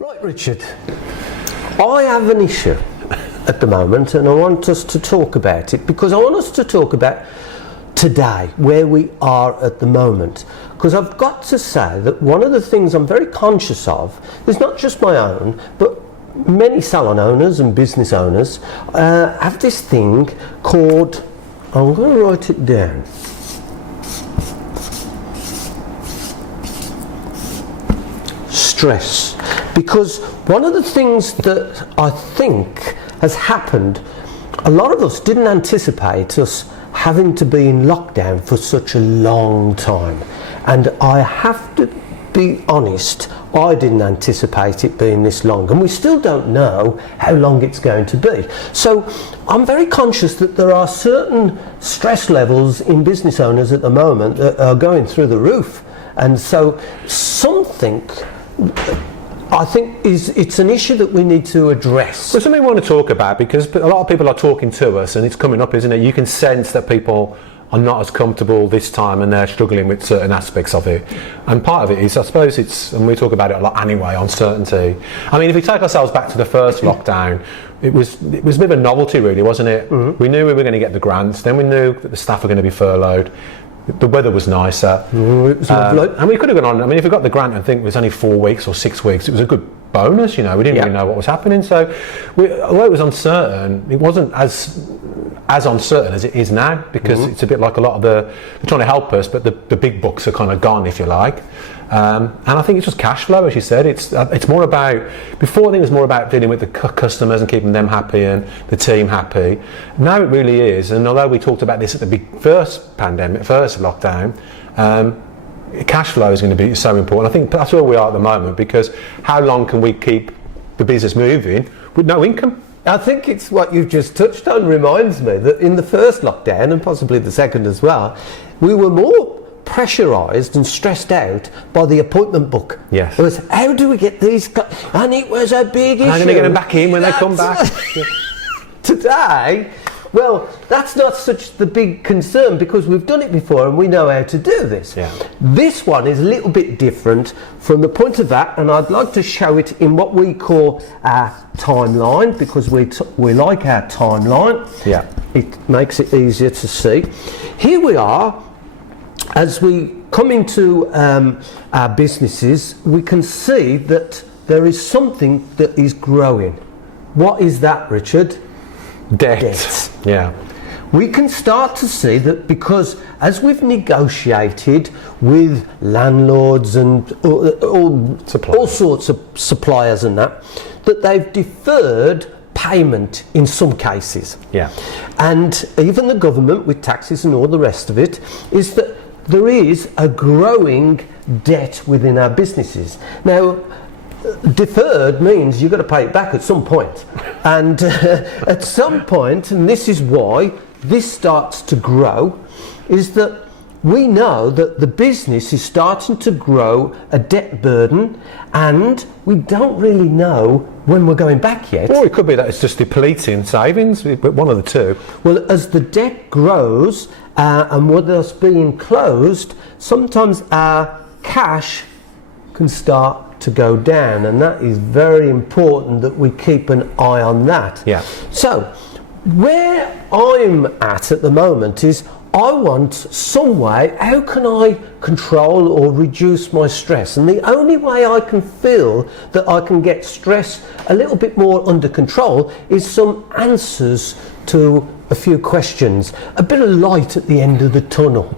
Right, Richard, I have an issue at the moment and I want us to talk about it because I want us to talk about today, where we are at the moment. Because I've got to say that one of the things I'm very conscious of is not just my own, but many salon owners and business owners have this thing called, I'm going to write it down, stress. Because one of the things that I think has happened, a lot of us didn't anticipate us having to be in lockdown for such a long time. And I have to be honest, I didn't anticipate it being this long. And we still don't know how long it's going to be. So I'm very conscious that there are certain stress levels in business owners at the moment that are going through the roof. And so something, I think it's an issue that we need to address. Well, something we want to talk about because a lot of people are talking to us and it's coming up, isn't it? You can sense that people are not as comfortable this time and they're struggling with certain aspects of it. And part of it is, I suppose and we talk about it a lot anyway, uncertainty. I mean, if we take ourselves back to the first lockdown, it was a bit of a novelty really, wasn't it? Mm-hmm. We knew we were going to get the grants, then we knew that the staff were going to be furloughed. The weather was nicer, it was and we could have gone on. I mean, if we got the grant, I think it was only 4 weeks or 6 weeks. It was a good bonus, you know. We didn't really know what was happening, so although it was uncertain, it wasn't as uncertain as it is now because it's a bit like a lot of they're trying to help us, but the big bucks are kind of gone, if you like. And I think it's just cash flow, as you said. It's more about, before I think it was more about dealing with the customers and keeping them happy and the team happy. Now it really is, and although we talked about this at the first lockdown, cash flow is going to be so important. I think that's where we are at the moment, because how long can we keep the business moving with no income? I think it's what you've just touched on reminds me that in the first lockdown, and possibly the second as well, we were more pressurised and stressed out by the appointment book. Yes. It was, how do we get these and it was a big issue. How are going to get them back in when they come back? Today, well, that's not such the big concern because we've done it before and we know how to do this. Yeah. This one is a little bit different from the point of that, and I'd like to show it in what we call our timeline, because we like our timeline. Yeah. It makes it easier to see. Here we are. As we come into our businesses, we can see that there is something that is growing. What is that, Richard? Debt. Yeah. We can start to see that because as we've negotiated with landlords and all sorts of suppliers and that they've deferred payment in some cases. Yeah. And even the government with taxes and all the rest of it is that there is a growing debt within our businesses. Now, deferred means you've got to pay it back at some point. And at some point, and this is why this starts to grow, is that we know that the business is starting to grow a debt burden, and we don't really know when we're going back yet. Or it could be that it's just depleting savings, but one of the two. Well, as the debt grows and with us being closed, sometimes our cash can start to go down, and that is very important that we keep an eye on that. Yeah. So where I'm at the moment is I want some way, how can I control or reduce my stress? And the only way I can feel that I can get stress a little bit more under control is some answers to a few questions, a bit of light at the end of the tunnel.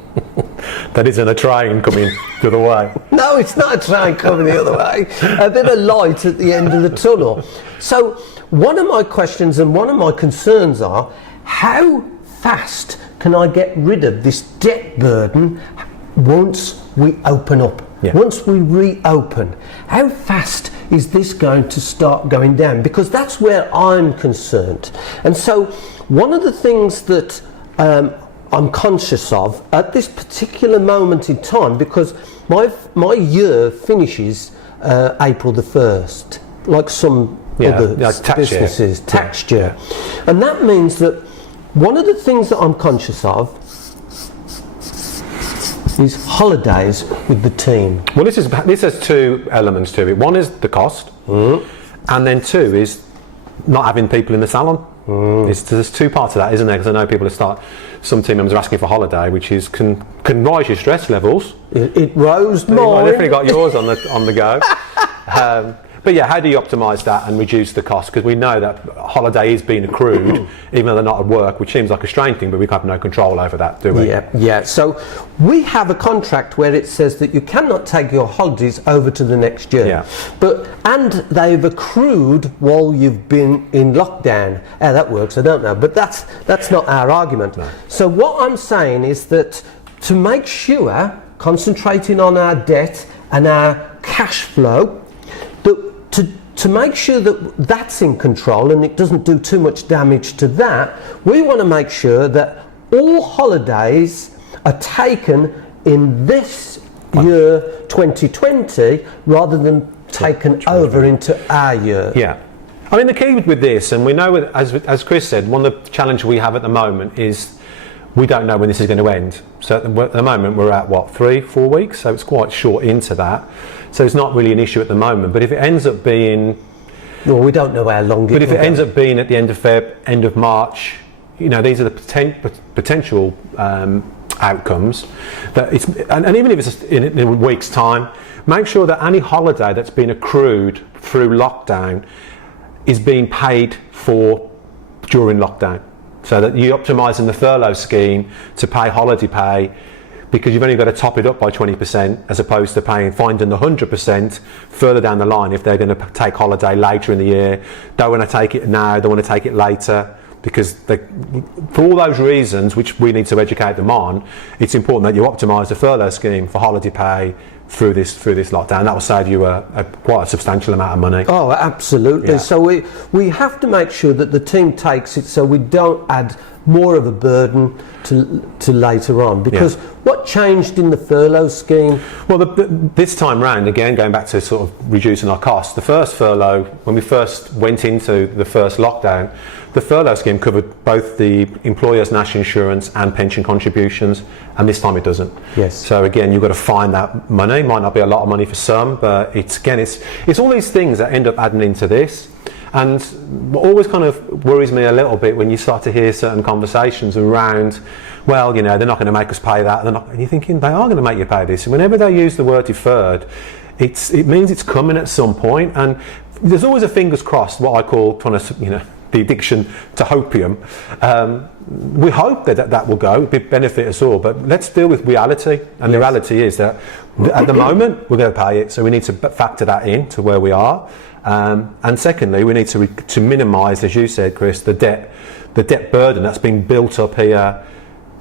That isn't a train coming the other way. No, it's not a train coming the other way. A bit of light at the end of the tunnel. So one of my questions and one of my concerns are, how fast can I get rid of this debt burden once we open up? Yeah. Once we reopen, how fast is this going to start going down? Because that's where I'm concerned. And so one of the things that I'm conscious of at this particular moment in time, because my year finishes April the 1st, like some other businesses, tax year. And that means that one of the things that I'm conscious of is holidays with the team. Well, this has two elements to it. One is the cost. And then two is not having people in the salon. There's two parts of that, isn't there? Because I know people some team members are asking for holiday, which can rise your stress levels. It rose I've more. definitely got yours on the go. But yeah, how do you optimise that and reduce the cost? Because we know that holiday is being accrued, even though they're not at work, which seems like a strange thing, but we have no control over that, do we? Yeah. So we have a contract where it says that you cannot take your holidays over to the next year. Yeah. And they've accrued while you've been in lockdown. How that works, I don't know. But that's not our argument. No. So what I'm saying is that to make sure, concentrating on our debt and our cash flow, to make sure that that's in control and it doesn't do too much damage to that, we want to make sure that all holidays are taken in this year 2020 rather than taken over into our year. Yeah. I mean, the key with this, and we know, as Chris said, one of the challenges we have at the moment is we don't know when this is going to end. So at the moment we're at 3-4 weeks, so it's quite short into that. So it's not really an issue at the moment. But if it ends up being, well, we don't know how long. But if it ends up being at the end of Feb, end of March, these are the potential outcomes. That it's, and even if it's in a week's time, make sure that any holiday that's been accrued through lockdown is being paid for during lockdown. So that you're optimising the furlough scheme to pay holiday pay, because you've only got to top it up by 20% as opposed to finding the 100% further down the line if they're going to take holiday later in the year. Don't want to take it now, don't want to take it later, because for all those reasons which we need to educate them on, it's important that you optimise the furlough scheme for holiday pay through this lockdown. That will save you quite a substantial amount of money. Oh, absolutely. Yeah. So we have to make sure that the team takes it so we don't add more of a burden to later on. Because what changed in the furlough scheme? Well, this time round, again, going back to sort of reducing our costs, the first furlough, when we first went into the first lockdown, the furlough scheme covered both the employer's national insurance and pension contributions, and this time it doesn't. Yes. So again, you've got to find that money. Might not be a lot of money for some, but it's all these things that end up adding into this. And what always kind of worries me a little bit when you start to hear certain conversations around, well, they're not going to make us pay that. And you're thinking, they are going to make you pay this. And whenever they use the word deferred, it means it's coming at some point. And there's always a fingers crossed, what I call the addiction to hopium. We hope that will go, benefit us all, but let's deal with reality. And the reality is that at the moment we're going to pay it, so we need to factor that in to where we are. And secondly, we need to minimise, as you said, Chris, the debt burden that's being built up here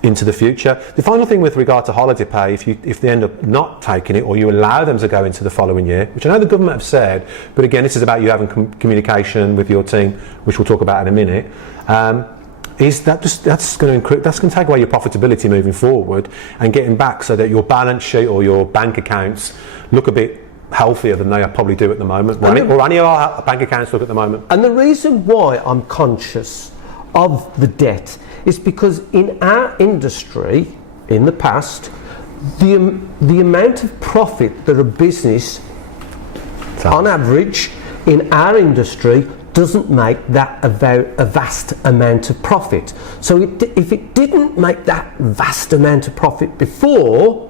into the future. The final thing with regard to holiday pay, if they end up not taking it, or you allow them to go into the following year, which I know the government have said, but again, this is about you having communication with your team, which we'll talk about in a minute. Is that's going to take away your profitability moving forward and getting back so that your balance sheet or your bank accounts look a bit healthier than they probably do at the moment, or any of our bank accounts look at the moment. And the reason why I'm conscious of the debt is because in our industry, in the past, the amount of profit that a business, on average, in our industry, doesn't make that a vast amount of profit. So if it didn't make that vast amount of profit before,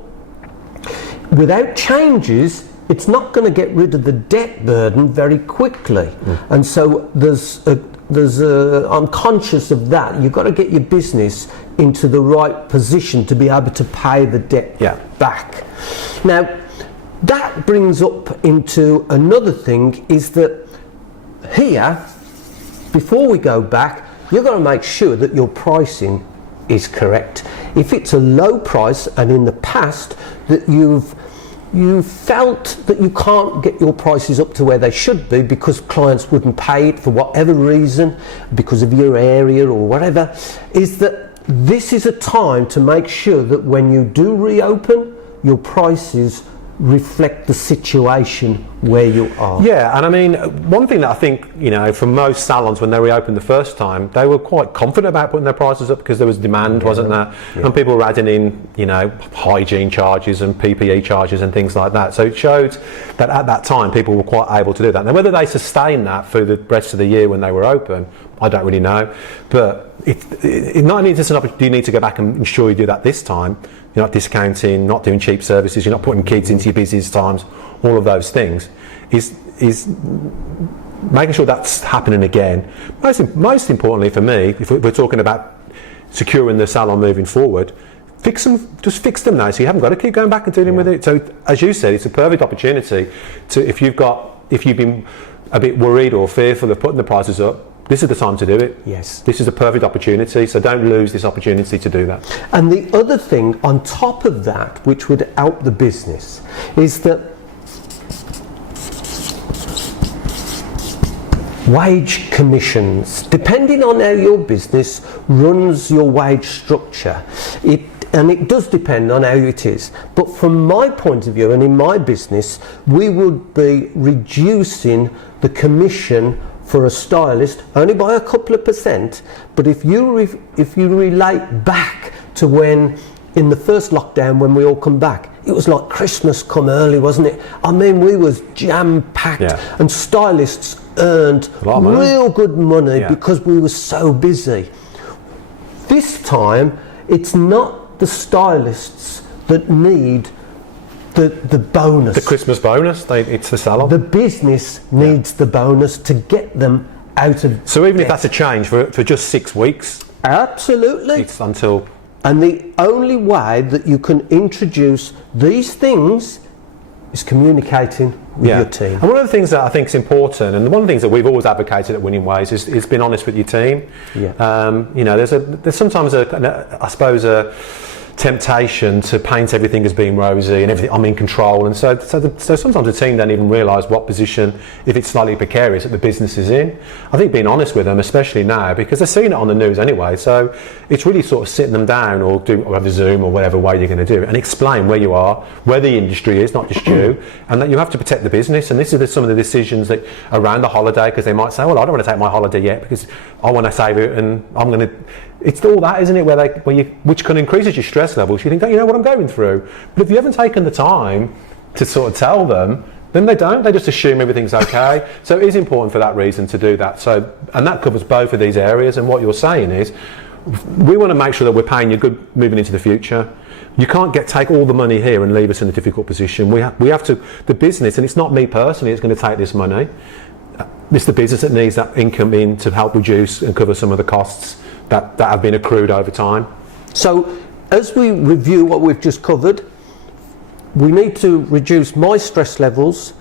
without changes, it's not going to get rid of the debt burden very quickly. And so I'm conscious of that. You've got to get your business into the right position to be able to pay the debt back. Now, that brings up into another thing, is that here, before we go back, you've got to make sure that your pricing is correct. If it's a low price, and in the past that you felt that you can't get your prices up to where they should be because clients wouldn't pay it for whatever reason, because of your area or whatever, is that this is a time to make sure that when you do reopen, your prices reflect the situation where you are. Yeah, and I mean, one thing that I think, you know, for most salons when they reopened the first time, they were quite confident about putting their prices up because there was demand, wasn't there? Yeah. And people were adding in, you know, hygiene charges and PPE charges and things like that. So it showed that at that time people were quite able to do that. Now, whether they sustained that through the rest of the year when they were open, I don't really know. But it not only is do you need to go back and ensure you do that this time. You're not discounting, not doing cheap services, you're not putting kids into your busiest times, all of those things, is making sure that's happening again. Most importantly for me, if we're talking about securing the salon moving forward, just fix them now so you haven't got to keep going back and dealing with it. So as you said, it's a perfect opportunity to, if you've been a bit worried or fearful of putting the prices up, this is the time to do it. Yes. This is a perfect opportunity, so don't lose this opportunity to do that. And the other thing on top of that, which would help the business, is that wage commissions, depending on how your business runs your wage structure, and it does depend on how it is. But from my point of view, and in my business, we would be reducing the commission for a stylist only by a couple of %. But if you relate back to when in the first lockdown when we all come back, it was like Christmas come early, wasn't it? I mean, we was jam-packed, and stylists earned real good money because we were so busy. This time, it's not the stylists that need the bonus. The Christmas bonus, it's the salon. The business needs the bonus to get them out of So even debt. if that's a change for just 6 weeks, absolutely. it's until. And the only way that you can introduce these things is communicating with your team. And one of the things that I think is important, and one of the things that we've always advocated at Winning Ways, is being honest with your team. Yeah. You know, there's sometimes I suppose a temptation to paint everything as being rosy and everything I'm in control, and so sometimes the team don't even realise what position, if it's slightly precarious, that the business is in. I think being honest with them, especially now, because they're seeing it on the news anyway, so it's really sort of sitting them down or have a Zoom or whatever way you're going to do it and explain where you are, where the industry is, not just you, and that you have to protect the business. And this is some of the decisions that around the holiday, because they might say, well, I don't want to take my holiday yet because I want to save it and I'm going to. It's all that, isn't it, which can increases your stress levels. You think, oh, you know what I'm going through. But if you haven't taken the time to sort of tell them, then they don't. They just assume everything's okay. So it is important for that reason to do that. So, and that covers both of these areas. And what you're saying is, we want to make sure that we're paying you good moving into the future. You can't take all the money here and leave us in a difficult position. We have to, the business, and it's not me personally, it's going to take this money. It's the business that needs that income in to help reduce and cover some of the costs that have been accrued over time. So as we review what we've just covered, we need to reduce my stress levels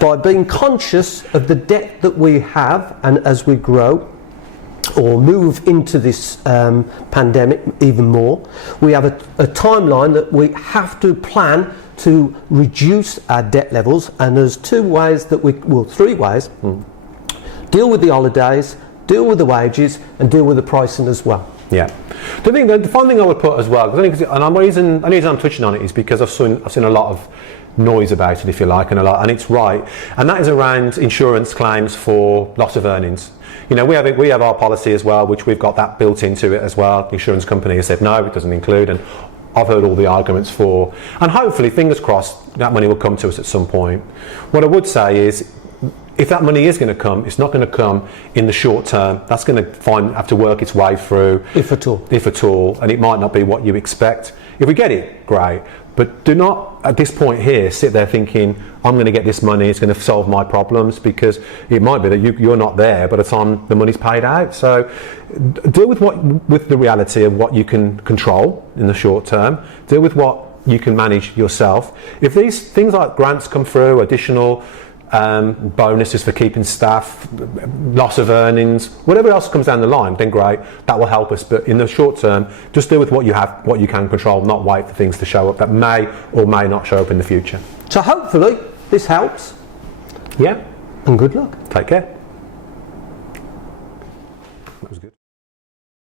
by being conscious of the debt that we have, and as we grow or move into this pandemic even more, we have a timeline that we have to plan to reduce our debt levels, and there's three ways. Deal with the holidays, deal with the wages, and deal with the pricing as well. Yeah. The fun thing I would put as well, and the reason I'm touching on it is because I've seen a lot of noise about it, if you like, and it's right, and that is around insurance claims for loss of earnings. You know, we have our policy as well, which we've got that built into it as well. The insurance company has said no, it doesn't include, and I've heard all the arguments for, and hopefully, fingers crossed, that money will come to us at some point. What I would say is, if that money is going to come, it's not going to come in the short term. That's going to have to work its way through. If at all. And it might not be what you expect. If we get it, great. But do not, at this point here, sit there thinking, I'm going to get this money, it's going to solve my problems, because it might be that you're not there by the time the money's paid out. So deal with the reality of what you can control in the short term. Deal with what you can manage yourself. If these things like grants come through, additional bonuses for keeping staff, loss of earnings, whatever else comes down the line, then great, that will help us. But in the short term, just deal with what you have, what you can control, not wait for things to show up that may or may not show up in the future. So hopefully this helps. Yeah. And good luck. Take care.